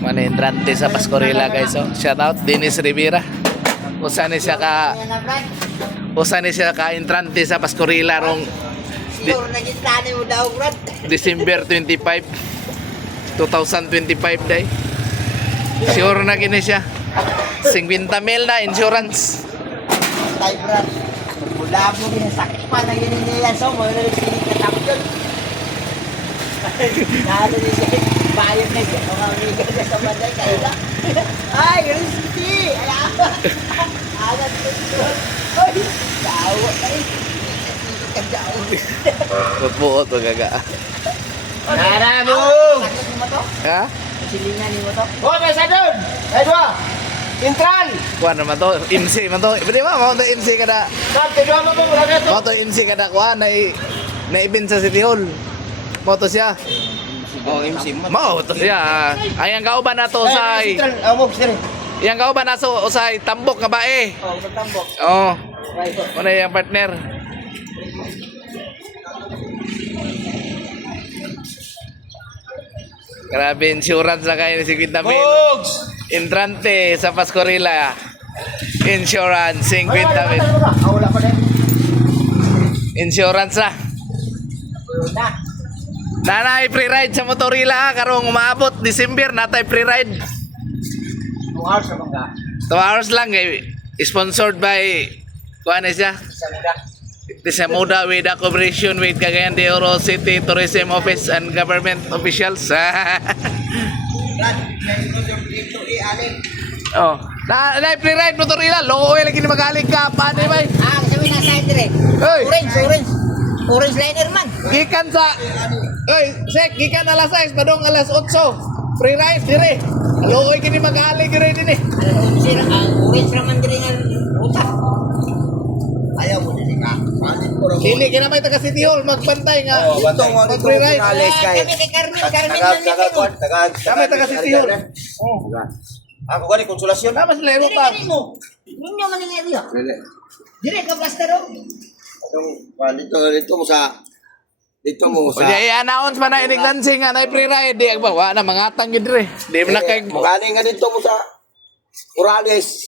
Manentrante sa Pascorila guys. So, shout out Dennis Rivera. Usa ni siya ka entrante sa Pascorila rong December 25 2025 day. Sure na gini siya. 50,000 na insurance. Tay brad. Mula mo ginasakit pa na yun niya so mo na pinagkatapon. Nalo ni siya bayad na siya mga amiga niya sa banday kaila. Ay, risky. Alat ko. Ay, tawa ay. Buot mo gaga. Narabong. Ha? Silingan ni mo to. Oh, may sadon! Ay, dua! Intral! Kuan naman to, MC man to. Pwede ba mo to MC kada? Sabi, dua mo po, wala na ito. Mo to MC kada kuan na event sa City Hall. Mo to siya. Oh, MC mo. Mo to siya. Ay ang kauban nato usay. Amog, sir. Yang kauban naso usay tambok nga bae. Oh, magtambok. Oh. Ano yung partner? Grabe insurance na kayo ni 50,000. Bogs! Entrante sa Pascorila. Insurance 50,000. Wala pa rin. Insurance na. Na. Nanay free ride sa Motorila karong umaabot December natay free ride. 2 hours naman ka. 2 hours lang kay sponsored by kuan siya. Isa muda. Disamuda with the cooperation with Cagayan de Oro City Tourism Office and government officials. Brad, dito i-alin. Oh, na free ride Motorila. Loe lagi ni magaling ka paano ba? Sabi na side dire. Hoy. Orange. Orange liner man. Gikan sa Oy, sek gikan alas 6 padong alas 8. Free ride dire. Loe kini magaling dire din eh. Sira orange naman dire nga utak. Ayaw mo din ka. Dili ka na may taga City Hall magbantay nga. Oh, bantay. Mag free ride. Kami kay Carmen lang nito. Kami taga City Hall. Oh. Ako gani konsolasyon. Tapos lero Dire pa. mo. Ninyo man ni area. Dire ka plastero. Dito mo sa O di i-announce man na inig dancing nga na free ride di agba wa na mangatang gyud dire. Di man na kay Ganing nga dito mo sa Morales.